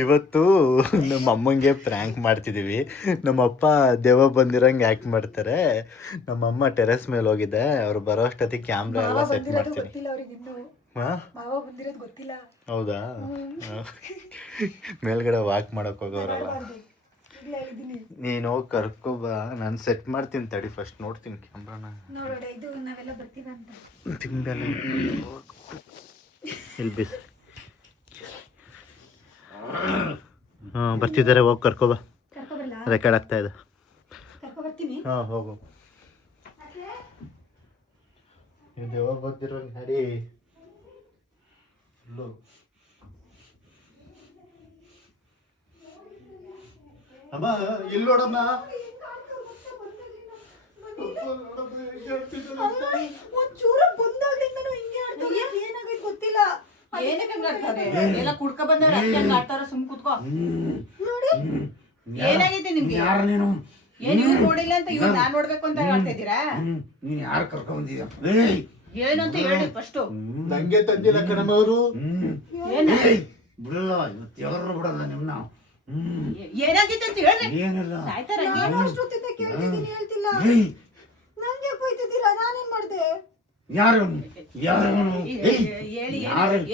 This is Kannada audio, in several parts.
ಇವತ್ತು ನಮ್ಮ ಅಮ್ಮಂಗೆ ಪ್ರ್ಯಾಂಕ್ ಮಾಡ್ತಿದ್ದೀವಿ. ನಮ್ಮಪ್ಪ ದೆವ್ವ ಬಂದಿರಂಗೆ ಆ್ಯಕ್ಟ್ ಮಾಡ್ತಾರೆ. ನಮ್ಮಮ್ಮ ಟೆರೆಸ್ ಮೇಲೆ ಹೋಗಿದೆ. ಅವ್ರು ಬರೋ ಅಷ್ಟೊತ್ತಿಗೆ ಕ್ಯಾಮ್ರಾ ಎಲ್ಲ ಸೆಟ್ ಮಾಡ್ತೀನಿ. ಹೌದಾ? ಮೇಲ್ಗಡೆ ವಾಕ್ ಮಾಡಕ್ ಹೋಗೋರಲ್ಲ. ನೀನು ಹೋಗಿ ಕರ್ಕೊಬ, ನಾನು ಸೆಟ್ ಮಾಡ್ತೀನಿ ತಡಿ. ಫಸ್ಟ್ ನೋಡ್ತೀನಿ ಕ್ಯಾಮ್ರಾನ. ತಿಂಗಲ್ಲ ಇಲ್ಲಿ ಬಿಸ್. ಹಾಂ ಬರ್ತಿದ್ದಾರೆ, ಹೋಗಿ ಕರ್ಕೊಬ. ರೆಕಾರ್ಡ್ ಆಗ್ತಾ ಇದೆ. ಹಾಂ ಹೋಗು. ನೀವು ಯಾವಾಗ ಬರ್ತಿರೋ ನಡಿ. ಅಮ್ಮ ಇಲ್ಲಿ ನೋಡಮ್ಮ. ಗೊತ್ತಿಲ್ಲ ಕುಡ್ಕ ಬಂದವ್ರ ಆಡ್ತಾರ. ಸುಮ್ ಕುತ್ಕೋ. ಏನಾಗೈತಿ ನಿಮ್ಗೆ? ಏನ್ ಇವ್ರು ನೋಡಿಲ್ಲ ಅಂತ ಇವ್ರು ನಾನ್ ನೋಡ್ಬೇಕು ಅಂತ ಹೇಳ್ತಾ ಇದ್ದೀರಾ? ನೀನ್ ಯಾರು ಕರ್ಕೊಂಡ್ ಬಂದಿದ್ಯಾ? ಏನಂತ ಹೇಳಿ ಫಸ್ಟ್. ನಂಗೆ ತಂದಿಲ್ಲ ಕಣಮ್ಮವರು. ಬಿಡಲ್ಲ, ಯಾರು ಬಿಡಲ್ಲ ನಿಮ್ನ. ಏನಾಗಿತ್ತು ಅಂತ ಹೇಳಿ. ಏನಿಲ್ಲ, ಸಾಯ್ತಾರ. ನಾನೇನ್ ಮಾಡ್ದೆ? ಯಾರು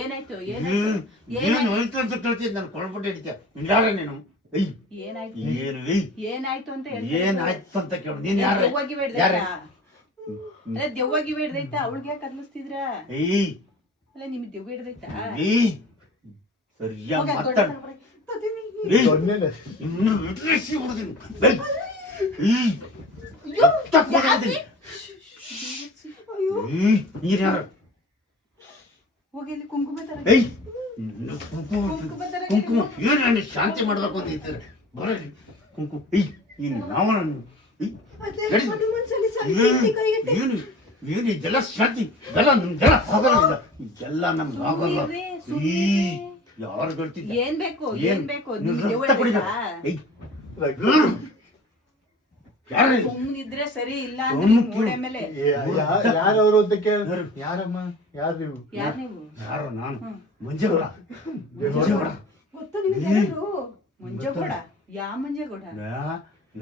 ಏನಾಯ್ತು? ಏನು ಹೋಯ್ತು ಅಂತ ಕೇಳ್ತಿದ್ ನಾನು ಕೊಳ್ಬಿಟ್ಟು ಹಿಡಿತೀಯ. ಯಾರ ನೀನು? ಏನಾಯ್ತು ಅಂತ ಹೇಳಿ. ಏನಾಯ್ತು ಅಂತ ಕೇಳು. ನೀನ್ ಯಾರು? ದೆವ್ವಾಗಿ ಬೇಡ್ದೈತಾ? ಅವಳಿಗೆ ಯಾಕೆ ಕದ್ಲಿಸ್ತಿದ್ರ? ಅಲ್ಲ ನಿಮ್ಗೆ ದೆವ್ವ ಹಿಡ್ದೈತಾ? ಸರಿಯಾಗಿ ಮಾತಾಡ. ಹೋಗಿ ಇಲ್ಲಿ ಕುಂಕುಮ ತರ. ಕುಂಕುಮ ಏನು ಶಾಂತಿ ಮಾಡ್ಬೇಕು ಅಂತ ಇದ್ದಾರೆ. ಬರಲಿ ಕುಂಕುಮ. ಏನು ಏನು ಇದೆಲ್ಲ ಶಾಂತಿ ಎಲ್ಲ ನಮ್ಗೆಲ್ಲ ಆಗೋಲ್ಲ. ಇದೆಲ್ಲ ನಮ್ಗೆ ಆಗೋಲ್ಲ. ಯಾರು ಹೇಳ್ತಿದ್ದ? ಏನ್ ಬೇಕು? ಸುಮ್ಮನಿದ್ರೆ ಸರಿ. ಇಲ್ಲ ಮೇಲೆ ಯಾರವರು ಅಂತ ಕೇಳ. ಯಾರಮ್ಮ? ಯಾರು ನೀವು? ಯಾರು? ನಾನು ಮಂಜೇಗೌಡ. ಮಂಜೇಗೌಡ? ಯಾವ ಮಂಜೇಗೌಡ?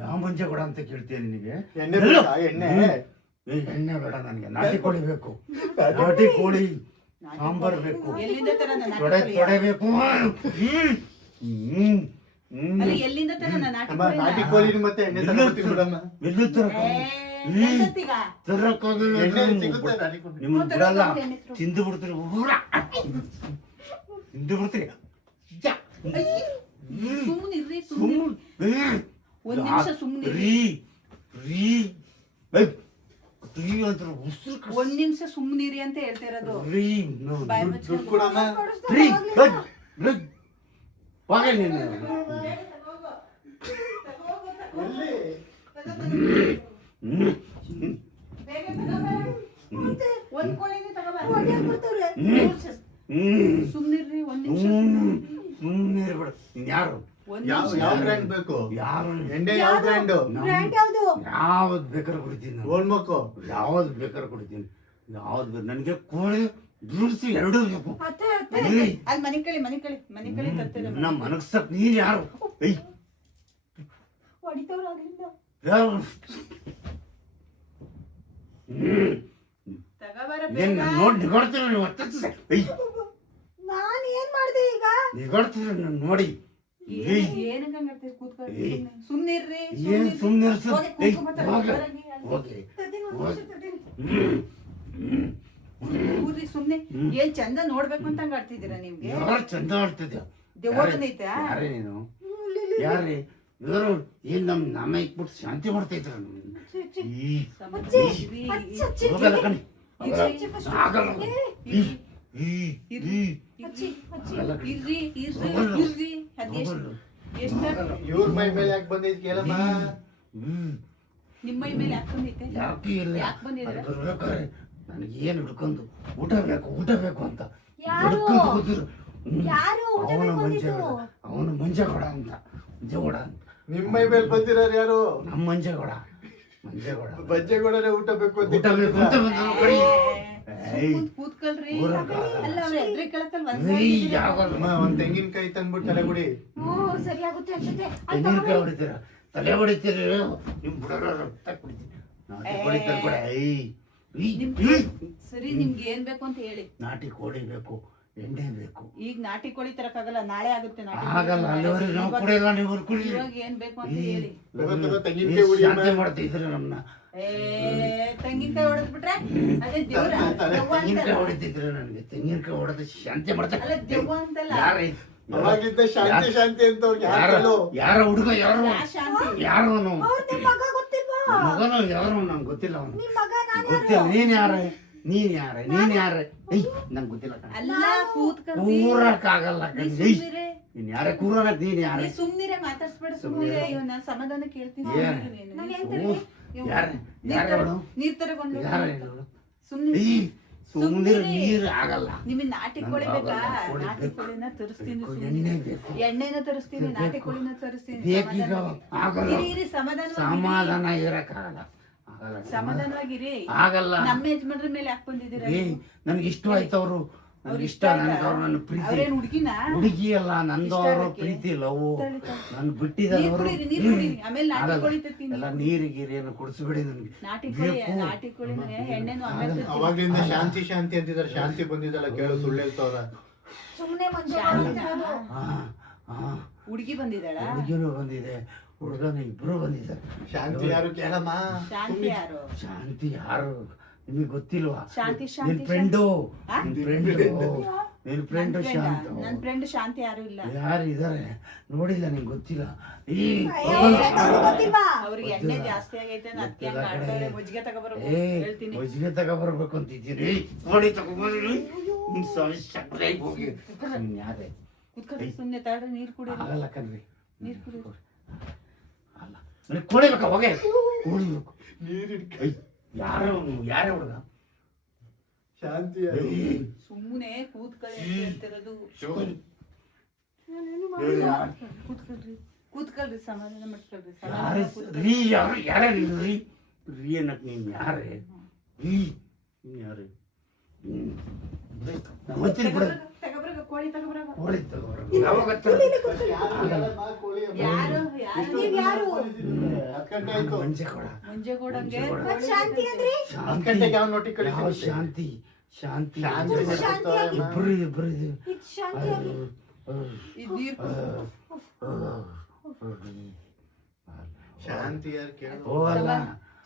ಯಾವ ಮಂಜೇಗೌಡ ಅಂತ ಕೇಳ್ತೀಯ? ನಿನಗೆ ಎಣ್ಣೆ ಎಣ್ಣೆ ಬೇಡ ನನಗೆ. ನಾಟಿ ಕೋಳಿ ಬೇಕು. ನಾಟಿ ಕೋಳಿ ಸಾಂಬಾರ್ ಬೇಕು. ತೊಡೆ ಬೇಕು. ಎಲ್ಲಿಂದ ನಾಟಿ ಕೋಳಿ ಮತ್ತೆ ಎಣ್ಣೆ ನಿಮ್ಗೆ ಬಿಡಲ್ಲ. ತಿಂದು ಬಿಡ್ತೀರಿ. ತಿಂದು ಬಿಡ್ತೀರಿ. ಒಂದ್ ನಿಮಿಷ ಸುಮ್ಮನಿರಿ ಅಂತ ಹೇಳ್ತಾ ಇರೋದು. ಸುಮ್ನಿರ್ರಿ ಒಂದ್ ನಿಮಿಷ. ಯಾರು? ಯಾವ ಬ್ರ್ಯಾಂಡ್ ಬೇಕು? ಯಾರು? ಎಣ್ಣೆ ಯಾವ ಬ್ರ್ಯಾಂಡು? ಯಾವ್ದು ಬೇಕಾದ್ರೆ ಕುಡಿತೀನಿ. ಓಲ್ಮಕ್ಕೋ ಯಾವ್ದು ಬೇಕಾದ್ರೆ ಕುಡಿತೀನಿ. ಯಾವ್ದು ನನಗೆ ಕೋಳಿ ದುಡ್ಸಿ ಎರಡೂ ಬೇಕು. ಅಲ್ಲಿ ಮನೆ ಕಳಿ ನಮ್ಮ ಮನಸ್ಸಕ್ ನೀನ್ ಯಾರು? ನೋಡಿ ನಿಗೊಡ್ತೀರ ನೀವು. ನಾನು ಏನ್ ಮಾಡ್ದೆ ಈಗ? ನಿಗೊಡ್ತೀರ ನಾನು ನೋಡಿ. ಸುಮ್ನಿರ್ರಿ. ಏನ್ ಸುಮ್ನೆ ಸುಮ್ನೆ ಏನ್ ಚಂದ ನೋಡ್ಬೇಕು ಅಂತ ಹಂಗ ಆಡ್ತಿದ್ದೀರಾ? ನಿಮ್ಗೆ ಯಾರು ಚಂದ ಆಡ್ತಿದ್ಯಾ? ದೆವ್ವ ಬಂದೈತಾ? ಯಾರೇ ನೀನು? ಯಾರೇ ಇವರು? ಏನ್ ನಮ್ಮ ಇಟ್ಬಿಟ್ಟು ಶಾಂತಿ ಮಾಡ್ತಾ ಇದ್ರ? ಇವ್ರ ಮೈ ಮೇಲೆ ಯಾಕೆ ಬಂದೈತಿ ಕೇಳಮ್ಮ. ನಿಮ್ಮ ಮೈ ಮೇಲೆ ಯಾಕೆ ಬಂದೈತೆ? ಯಾಕೆ ಬಂದಿದ್ರೆ? ನನಗೆ ಏನ್ ಹಿಡ್ಕೊಂಡು ಊಟ ಬೇಕು ಅಂತ ಅವನು ಮಂಜೇಗೌಡ ಅಂತ. ಮಂಜೇಗೌಡ ಅಂತ. ನಿಮ್ಮ ಮೈ ಮೇಲೆ ಬಂದಿರೋರು ಯಾರು? ನಮ್ಮ ಮಂಜೇಗೌಡ. ಬಜ್ಜೇಗೌಡರೇ ಊಟ ಬೇಕು ಅಂತ. ಊಟ ಬೇಕು ಅಂತ ಬಂದ. ಕೂತ್ಕೊಳ್ರಿ. ಊರಕ್ಕಾಗಲ್ಲ. ಅಲ್ಲ ಅವ್ರ ಎದ್ರಿ ಕೇಳಕ್ಕಲ್ ಯಾವಲ್ಲ ಒಂದ್ ತೆಂಗಿನಕಾಯಿ ತಂದ್ಬಿಟ್ಟು ತಲೆ ಗುಡಿ. ಸರಿಯಾಗುತ್ತೆ ಅನ್ಸುತ್ತೆ. ತೆಂಗಿನಕಾಯಿ ಹೊಡಿತೀರ, ತಲೆ ಹೊಡಿತೀರಿ, ನಿಮ್ ಬಿಡೋರು ರಕ್ತ ಕುಡಿತೀರಿ. ನಾಟಿ ಕೋಳಿ ತಂದ್ಕೊಡಿ. ಸರಿ, ನಿಮ್ಗೆ ಏನ್ ಬೇಕು ಅಂತ ಹೇಳಿ. ನಾಟಿ ಕೋಳಿ ಬೇಕು, ಎಣ್ಣೆ ಬೇಕು. ಈಗ ನಾಟಿ ಕೋಳಿ ತರಕ್ಕಾಗಲ್ಲ, ನಾಳೆ ಆಗುತ್ತೆ ನಾಟಿ ಆಗಲ್ಲ, ಅಲ್ಲಿವರೆಗೆ ನಾವು ಕುಡಿಯಲ್ಲ, ನೀವು ಕುಡಿ. ಇವಾಗ ಏನ್ ಬೇಕು ಅಂತ ಹೇಳಿ. ತೆಂಗಿನಕಾಯಿ ಹುಡಿ ಶಾಂತಿ ಮಾಡ್ತಿದ್ರು ನಮ್ಮನ್ನ. ತೆಂಗಿನಕಾಯಿ ಹೊಡೆದ್ ಬಿಟ್ರೆ ಅದೇ ದೇವ್ರ ದೆವ್ವ ತೆಂಗಿನಕಾಯಿ ಅಂತಲ್ಲ. ಹೊಡಿತಿದ್ರು ನನಗೆ. ತೆಂಗಿನಕಾಯಿ ಹೊಡೆದು ಶಾಂತಿ ಮಾಡ್ತಾರೆ. ಅಲ್ಲ ದೆವ್ವ ಅಂತಲ್ಲ. ಅವಾಗ್ಲಿದ್ದ ಶಾಂತಿ ಶಾಂತಿ ಅಂತ ಅವ್ರಿಗೆ ಯಾರು ಯಾರ ಹುಡುಗ ಯಾರು ಯಾ ಶಾಂತಿ. ಯಾರು ಅವನು ನಿಮ್ ಮಗ ಗೊತ್ತಿಲ್ವಾ? ಮಗನು ಯಾರು ನಂಗೆ ಗೊತ್ತಿಲ್ಲ ಅವನು. ನಿಮ್ ಮಗ ನಾನು ಗೊತ್ತಿಲ್ಲ. ನೀನ್ ಯಾರ ನಂಗೆ ಗೊತ್ತಿಲ್ಲ ಕಣೆ. ಅಲ್ಲ ಕೂತ್ಕೊಂಡ್ರಿ. ಕೂರಕ್ಕಾಗಲ್ಲ ನೀ ಕಣೆ. ಸುಮ್ನಿರೆ. ನೀನ್ ಯಾರ ಕೂರನಕ್ ನೀನ್ ಯಾರ ನೀ ಸುಮ್ನಿರೆ, ಮಾತಾಡ್ಸ್ಬೇಡ ಸುಮ್ನಿರೆ. ಇವ್ ನಾನ್ ಸಮಾಧಾನ ಕೇಳ್ತೀನಿ. ಏನ್? ಸುಮ್ನಿರು ನೀನು. ಯಾರ ಯಾರ ಅವಳು ನೀರ್ ತರಗೊಂಡು ಯಾರ ಹೇಳು? ಸುಮ್ನಿರು. ಸುಮ್ಮನೆ ನೀರು ಆಗಲ್ಲ. ನಿಮಗೆ ನಾಟಿ ಕೋಳಿ ಬೇಕಾ? ಕೋಳಿ ನಾಟಿ ಬೇಕು. ಕೋಳಿನ ತರಿಸ್ತೀನಿ. ಬೇಕು, ಸುಮ್ನಿರು. ಎಣ್ಣೆ ಬೇಕು. ಎಣ್ಣೆನ ತರಿಸ್ತೀನಿ, ನಾಟಿ ಕೋಳಿನ ತರಿಸ್ತೀನಿ. ಬೇಕೀಗ ಆಗಲ್ಲ. ಇರಿ ಸಮಾಧಾನವಾಗಿರಿ. ಸಮಾಧಾನ ಇರಕ್ಕಾಗಲ್ಲ. ಆಗಲ್ಲ. ಸಮಾಧಾನವಾಗಿರಿ. ಆಗಲ್ಲ. ನಮ್ಮ ಯಜಮಾನ್ರ ಮೇಲೆ ಯಾಕೆ ಬಂದಿದ್ದೀರಾ? ನನ್ಗೆ ಇಷ್ಟ ಆಯ್ತು ಅವರು. ನನ್ಗೆ ಇಷ್ಟ, ನನ್ಗೆ ಅವ್ರು ನನ್ನ ಪ್ರೀತಿ. ಅವ್ರೇನ್ ಹುಡುಗಿನ? ಹುಡುಗಿ ಅಲ್ಲ, ನಂದು ಅವರು ಪ್ರೀತಿ ಲವ್. ನನ್ ಬಿಟ್ಟಿದ್ದಾರೆ ಅವರು. ಆಮೇಲೆ ನಾಟಿ ಕೋಳಿ ತರ್ತೀನಿ. ಎಲ್ಲ ನೀರು ಗೀರಿಯನ್ನು ಕುಡಿಸ್ಬಿಡಿ ನನ್ಗೆ. ನಾಟಿ ಕೋಳಿನ ಎಣ್ಣೆನು ಆಮೇಲೆ ತರ್ತೀನಿ. ಅವಾಗ್ಲಿಂದ ಶಾಂತಿ ಶಾಂತಿ ಅಂತಿದ್ದಾರೆ. ಶಾಂತಿ ಬಂದಿದ್ದಲ್ಲ, ಕೇಳು, ಸುಳ್ಳು ಹೇಳ್ತವ್ರ. ಸುಮ್ನೆ ಮಂಜು ಹುಡುಗಿ ಬಂದಿದ್ದಾಳ? ಹುಡುಗಿನೂ ಬಂದಿದೆ, ಹುಡುಗನ ಇಬ್ರು ಬಂದಿದ್ದಾರೆ. ಶಾಂತಿ ಯಾರು ಕೇಳಮ್ಮ? ಶಾಂತಿ ಯಾರು? ಶಾಂತಿ ಯಾರು ನಿಮಗೆ ಗೊತ್ತಿಲ್ವಾ? ಶಾಂತಿ ನಿನ್ ಶಾಂತಿ ಫ್ರೆಂಡು, ಆ? ನಿನ್ ಫ್ರೆಂಡ್ ಶಾಂತ. ನನ್ನ ಫ್ರೆಂಡ್ ಶಾಂತಿ ಯಾರು ಇಲ್ಲ. ಯಾರು ಇದಾರೆ ನೋಡಿಲ್ಲ, ನಿಂಗೆ ಗೊತ್ತಿಲ್ಲ. ಈ ಗೊತ್ತಿಲ್ವಾ? ಅವ್ರಿಗೆ ಎಣ್ಣೆ ಜಾಸ್ತಿ ಆಗೈತೆ, ಅದಕ್ಕೆ ಹಂಗ ಆಡ್ತಾಳೆ. ಮುಜ್ಜಿಗೆ ತಗೊಬರ್ಬೇಕು ಹೇಳ್ತೀನಿ. ಮಜ್ಜಿಗೆ ತಗೊಬರ್ಬೇಕು ಅಂತಿದ್ದೀರಿ. ನೋಡಿ ತಗೊಬರ್ರಿ. ನಿಮ್ ಸಕ್ಕರೆ ಹೋಗಿ ಯಾರೇ ಕುತ್ಕೊಳ್ಳಿ ಸುಮ್ನೆ, ತಡ್ರಿ, ನೀರ್ ಕುಡಿ. ಆಗಲ್ಲ ಕಣ್ರಿ. ನೀರ್ ಕುಡಿ. ಅಲ್ಲ ನನಗೆ ಕುಡಿಬೇಕಾ? ಹೋಗೆ ಕುಡಿಬೇಕು. ನೀರಿನ ಯಾರೇ ಹುಡುಗ? ಶಾಂತಿ ಸುಮ್ಮನೆ ಕೂತ್ಕೊಳ್ಳಿ ಅಂತ ಹೇಳ್ತಿರೋದು. ಕೂತ್ಕೊಳ್ರಿ, ಸಮಾಧಾನ ಮಾಡ್ಕೊಳ್ರಿ. ಯಾರೇ ರೀ ಅನ್ನಕ್ ನೀನ್ ಯಾರೇ? ನೀನ್ ಯಾರೇ? ಗೊತ್ತಿಲ್ಲ ಬಿಡ. ತಗೊಬರ್ಗ ಕೋಳಿ ತಗೊಬರ್ಗ. ಕೋಳಿ ತಗೋಬರ್ಬೇಕು. ಯಾವಾಗ ಯಾರು ಯಾರು? 10 ಗಂಟೆ ಆಯ್ತು. ಮುಂಜೆ ಕೊಡಂಗೆ. ಶಾಂತಿ ಅಂದ್ರೆ? 10 ಗಂಟೆಗೆ ಯಾವ ನೋಟಿ ಕಳಿಸಿ? ಯಾವ ಶಾಂತಿ? ಶಾಂತಿ ಶಾಂತಿಯಾಗಿ ಇಬ್ರು ಇಬ್ರು ಇದು. ಇದು ಶಾಂತಿಯಾಗಿ ಇದು ನೀರ್ ಶಾಂತಿ ಯಾರು ಕೇಳು? ಹೋಗಲ್ಲ.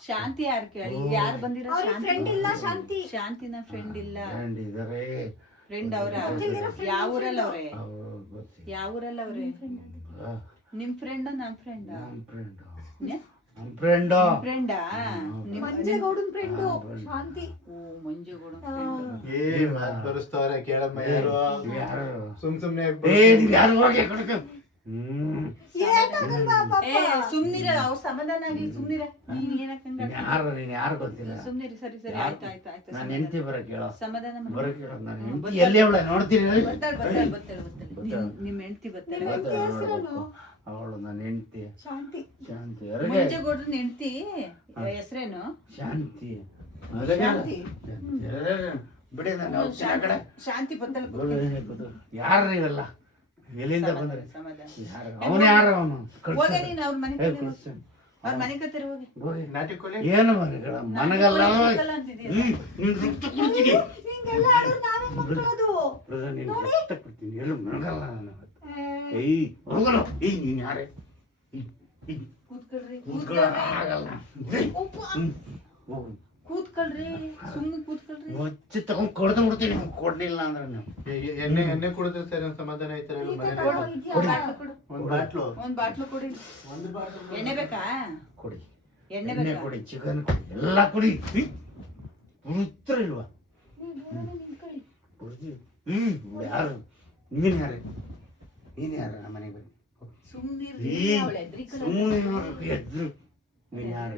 ಶಾಂತಿ ಯಾರು ಕೇಳಿ? ಯಾರು ಬಂದಿರೋ? ಅವ್ರ ಫ್ರೆಂಡ್ ಇಲ್ಲ ಶಾಂತಿ. ಶಾಂತಿನ ಫ್ರೆಂಡ್ ಇಲ್ಲ. ಫ್ರೆಂಡ್ ಇದಾರೆ. ಫ್ರೆಂಡ್ ಅವ್ರ? ಯಾವ ಊರಲ್ಲಿ ಅವ್ರೆ? ಯಾವ ಊರಲ್ಲಿ ಅವ್ರೆ? ನಿಮ್ ಫ್ರೆಂಡ್? ನಮ್ ಫ್ರೆಂಡ್? ನಮ್ ಫ್ರೆಂಡು. ಫ್ರೆಂಡಾ? ಮಂಜೇಗೌಡನ್ ಫ್ರೆಂಡು ಶಾಂತಿ. ಓ, ಮಂಜೇಗೌಡನ್ ಫ್ರೆಂಡ್. ಏ ಮಾತ್ ಬರೆಸ್ತವ್ರೆ, ಕೇಳಮ್ಮ ಯಾರು? ಯಾರು? ಸುಮ್ನೆ ನೀವ್ ಯಾರು ಹೋಗಿ ಕೊಡಕ? ಏನಾಗಲ್ವಾ ಪಾಪ? ಏ ಸುಮ್ನಿರ, ಅವ್ರ ಸಮಾಧಾನ ಆಗ್ಲಿ, ಸುಮ್ನಿರ. ನೀನ್ ಏನಕ್ಕೆ ನೀನ್ ಯಾರು ಗೊತ್ತಿಲ್ಲ. ಸುಮ್ನಿರಿ. ಸರಿ ಸರಿ, ಆಯ್ತು ಆಯ್ತು ಆಯ್ತು. ನಾನು ಹೆಂಡತಿ ಬರಕ್ ಹೇಳೋ. ಸಮಾಧಾನ ಮಾಡಿ. ಬರಕ್ ಹೇಳೋ. ನಾನು ಹೆಂಡತಿ ಎಲ್ಲಿ ಅವಳೆ ನೋಡ್ತೀನಿ. ನಿಮ್ ಹೆಂಡತಿ ಬರ್ತಾಳೆ. ಅವಳು ನನ್ನ ಹೆಂಡತಿ ಶಾಂತಿ. ಶಾಂತಿ. ಮಂಜೇಗೌಡ್ರನ್ ಹೆಂಡತಿ ಹೆಸರೇನು? ಶಾಂತಿ. ಶಾಂತಿ. ಬಿಡಿ ನಾನು ಹೋಗ್ತೀನಿ ಆ ಕಡೆ. ಶಾಂತಿ ಬರ್ತಾಳೆ. ಯಾರು ಇವೆಲ್ಲ? ಎಲ್ಲಿಂದ ಬಂದ್ರೆ? ಸಮಾಧಾನ. ಅವನು ಯಾರು? ಅವನು ಹೋಗಿ ನೀನು ಅವ್ರ ಮನೆ ಅವ್ರ ಮನೆ ಕತ್ತೀರ ಹೋಗಿ. ನಾಟಿ ಕೋಳಿ ಏನು ಮನೆಗಳ ಮನಗಲ್ಲ. ಅಂತಿದೀಯ. ನೀನು ರಕ್ತ ಕುಡ್ತೀನಿ. ಹಿಂಗೆಲ್ಲ ಆಡಿದ್ರೆ ನಾವೇ ಮಕ್ಕಳದು. ನೀನು ರಕ್ತ ಕುಡ್ತೀನಿ. ಹೇಳು ಮನಗಲ್ಲ ನಾನು. ಏಯ್ ಹೋಗಲ್ಲ. ನೀನು ಯಾರೇ? ಕೂತ್ಕೊಳ್ರಿ. ಆಗಲ್ಲ. ಹೋಗು. ಕೂತ್ಕೊಳ್ರಿ, ಸುಮ್ಮನೆ ಕೂತ್ಕೊಳ್ರಿ. ಮುಚ್ಚಿ ತಗೊಂಡ್ ಕೊಡ್ದು ಬಿಡ್ತೀನಿ. ಕೊಡ್ಲಿಲ್ಲ ಅಂದ್ರೆ ನೀವು ಎಣ್ಣೆ ಕುಡಿದ್ರೆ ಸರಿ ಸಮಾಧಾನ ಆಯ್ತಾರೆ. ಒಂದ್ ಬಾಟ್ಲು ಒಂದ್ ಬಾಟ್ಲು ಕೊಡಿ. ಎಣ್ಣೆ ಬೇಕಾ? ಕೊಡಿ. ಎಣ್ಣೆ ಎಣ್ಣೆ ಬೇಕಾ? ಕೊಡಿ, ಚಿಕನ್ ಕೊಡಿ, ಎಲ್ಲ ಕೊಡಿ. ಉಳಿತ್ರ ಇಲ್ವಾ? ಯಾರು? ನೀನ್ ಯಾರು? ನೀನ್ ಯಾರು? ನಮ್ಮ ಮನೆಗೆ ಬನ್ನಿ. ಸುಮ್ನಿರ್ರಿ, ಅವಳು ಹೆದ್ರಿಕಲ್ಲ. ಸುಮ್ಮನೆ ಎದ್ರು. ನೀನ್ ಯಾರು?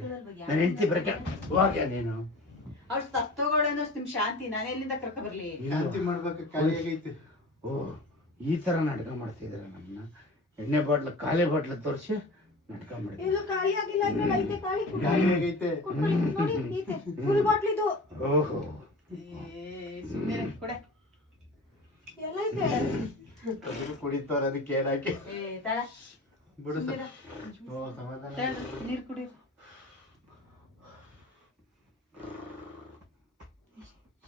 ನನ್ನ ಹೆಂಡತಿ ಬರಕ ಹೋಗ್ಯ ನೀನು. ಅವ್ಳು ತಗೋಳೇನೋ ನಿಮ್ ಶಾಂತಿ. ನಾನು ಎಲ್ಲಿಂದ ಕರ್ಕ ಬರ್ಲಿ? ಶಾಂತಿ ಮಾಡ್ಬೇಕು, ಖಾಲಿ ಆಗೈತಿ. ಓ, ಈ ತರ ನಾಟಕ ಮಾಡ್ತಿದಾರೆ ನಮ್ಮನ್ನ. ಎಣ್ಣೆ ಬಾಟ್ಲು, ಖಾಲಿ ಬಾಟ್ಲು ತೋರಿಸಿ ನಾಟಕ ಮಾಡಿದ್ರು. ಇದು ಖಾಲಿ ಆಗಿಲ್ಲ ಅಂದ್ರೆ ಐತೆ ಖಾಲಿ. ಖಾಲಿ ಆಗೈತೆ. ನೋಡಿ ಐತೆ ಫುಲ್ ಬಾಟ್ಲ್ ಇದು. ಓಹೋ, ಸುಮ್ಮನೆ ಕೊಡೆ. ಎಲ್ಲ ಇದೆ. ಕುಡಿತವ್ರ ಅದಕ್ಕೆ ಏನಾಕಿ ತಳ ಬಿಡು ಸುಮ್ನಿರ. ಸಮಾಧಾನ ತಳ್ಳು, ನೀರ್ ಕುಡಿ.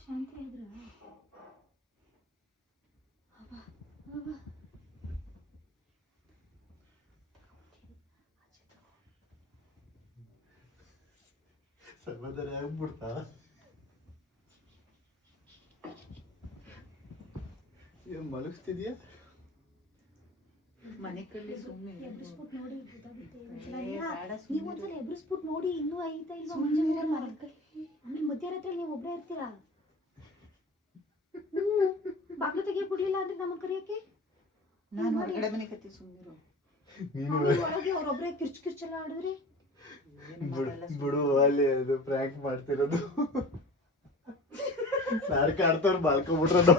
ಶಾಂತಿ ಇದ್ರ ಸಮಾಧಾನ ಆಗ್ಬಿಡ್ತಾ ಏನ್ ಮಲಗಿಸ್ತಿದ್ಯಾ ಮನೆ ಕಳ್ಳಿ ಸುಮ್ಮನೆ ಎಬ್ರಿಸ್ಬಿಟ್ಟು ನೋಡಿ ಗೊತ್ತಾಗುತ್ತೆ. ಒಂದ್ಸಲ ಏ, ಇಲ್ಲ, ಬೇಡ ಸುಮ್ನಿರು. ನೀವು ಒಂದ್ಸಲ ಎಬ್ರಿಸ್ಬಿಟ್ಟು ನೋಡಿ ಇನ್ನೂ ಐತಾ ಇಲ್ವಾ ಸುಮ್ನಿರು ಮುಂಜಾನೆ ಮಲಗ್ಲಿ. ಆಮೇಲೆ ಮಧ್ಯರಾತ್ರಿ ನೀವು ಒಬ್ಬರೇ ಇರ್ತೀರಾ. ಬಾಗ್ಲು ತೆಗಿಯಕ್ ಬಿಡ್ಲಿಲ್ಲ ಅಂದ್ರೆ ನಮ್ಮ ಕರಿಯಕ್ಕೆ ನಾನು ಹೊರಗಡೆ ಮನೆ ಕತ್ತಿ ಸುಮ್ಮನಿರು. ನೀನು ಒಳಗೆ ಅವ್ರೊಬ್ರೇ ಕಿರ್ಚೆಲ್ಲ ಆಡಿದ್ರಿ. ಬಿಡು ಅಲ್ಲಿ ಅದು ಪ್ರ್ಯಾಂಕ್ ಮಾಡ್ತಿರೋದು ನಾಡ್ ಕಾಡ್ತವ್ರು ಬಾಳ್ಕೊಂಬಿಟ್ರು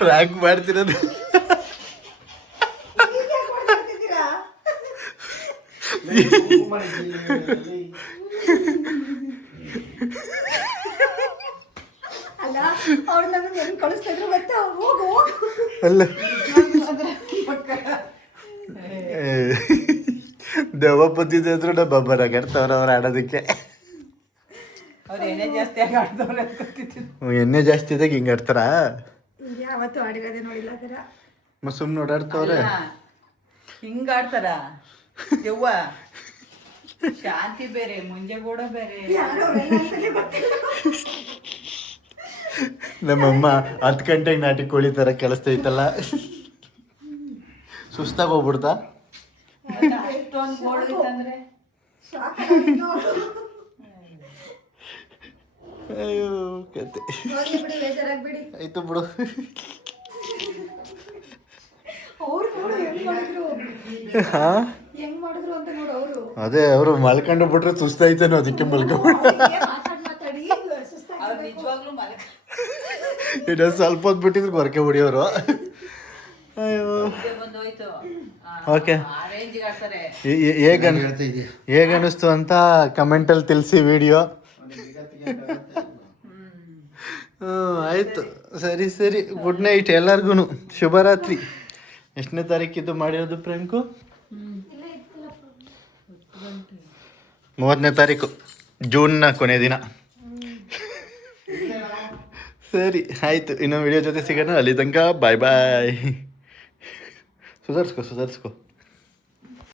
ಪ್ರ್ಯಾಂಕ್ ಮಾಡ್ತಿರೋದು ಅಲ್ಲ ಅವ್ರು ನನ್ನ ನೆನ್ ಕಳಿಸ್ತಾ ಇದ್ರು ಗೊತ್ತಾ, ಹೋಗು ಹೋಗು. ಅಲ್ಲ ದೆವ್ವ ಬಂದಿದೆ ಅಂದ್ರು ನಮ್ಮ ಬಬ್ಬರ ಕಟ್ತವ್ರ ಅವ್ರು ಆಡೋದಕ್ಕೆ ಅವ್ರು ಏನೇ ಜಾಸ್ತಿ ಆಗಿ ಆಡ್ದವ್ರೆ ಅಂತ ಗೊತ್ತಿತ್ತು. ಎಣ್ಣೆ ಜಾಸ್ತಿ ಇದ್ದಾಗ ಹಿಂಗೆ ಆಡ್ತಾರ ಇದು ಯಾವತ್ತೂ ಆಡಿರೋದೇ ನೋಡಿಲ್ಲ ಆ ಥರ. ಸುಮ್ಮನೆ ಓಡಾಡ್ತವ್ರೆ ಅಲ್ಲ, ಹಿಂಗ್ ಆಡ್ತಾರ ದೆವ್ವ. ಶಾಂತಿ ಬೇರೆ, ಮುಂಜಾಗೋಡ ಬೇರೆ. ಯಾರೋ ಅವ್ರೆಲ್ಲ ಅಂತಾನೆ ಗೊತ್ತಿಲ್ಲ. ನಮ್ಮಮ್ಮ 10 ಗಂಟೆಗೆ ನಾಟಿ ಕೋಳಿ ತರ ಕೆಲಸ್ತೈತಲ್ಲ ಸುಸ್ತಾಗ ಹೋಗ್ಬಿಡ್ತಾ ಅಷ್ಟೊಂದು ಗೋಳಿತ್ತಂದ್ರೆ ಸಾಕಾಗಿತ್ತು ಅವ್ರು. ಅಯ್ಯೋ ಕತೆ ಹೋಗ್ಲಿ ಬಿಡಿ, ಬೇಜಾರಾಗ್ಬಿಡಿ. ಆಯ್ತು ಬಿಡು ಅವ್ರು ನೋಡು ಹೆಂಗ್ ಮಾಡಿದ್ರು, ಹಾ ಹೆಂಗ್ ಮಾಡಿದ್ರು ಅಂತ ನೋಡು ಅವರು. ಅದೇ ಅವರು ಮಲ್ಕೊಂಡು ಬಿಟ್ರೆ ಸುಸ್ತಾಯ್ತಾನೋ ಅದಕ್ಕೆ ಮಲ್ಕೊಂಡ್ಬಿಟ್ಟು ಮಾತಾಡಿ ಮಾತಾಡಿ ಅವ್ರು ಸುಸ್ತಾಗಿ ನಿಜವಾಗ್ಲೂ ಮನೆ ಇನ್ನೊಂದು ಸ್ವಲ್ಪ ಹೊತ್ತು ಬಿಟ್ಟಿದ್ರು ಗೊರಕೆ ಹೊಡಿಯೋರು ಅಯ್ಯೋ ಬಂದೋಯ್ತು. ಓಕೆ ಆ ರೇಂಜಿಗೆ ಆಡ್ತಾರೆ. ಹೇಗೆ ಅನಿಸ್ತು ಅಂತ ಕಮೆಂಟಲ್ಲಿ ತಿಳಿಸಿ ವಿಡಿಯೋ. ಆಯಿತು, ಸರಿ ಸರಿ, ಗುಡ್ ನೈಟ್ ಎಲ್ಲರಿಗೂ, ಶುಭರಾತ್ರಿ. ಎಷ್ಟನೇ ತಾರೀಕಿದ್ದು ಮಾಡಿರೋದು ಪ್ರೇಮ್ಕು? 30ನೇ ತಾರೀಕು, ಜೂನ್ನ ಕೊನೆ ದಿನ. ಸರಿ ಆಯಿತು, ಇನ್ನೊಂದು ವಿಡಿಯೋ ಜೊತೆ ಸಿಗೋಣ. ಅಲ್ಲಿ ತನಕ ಬಾಯ್ ಬಾಯ್. ಸುಧಾರಿಸ್ಕೊ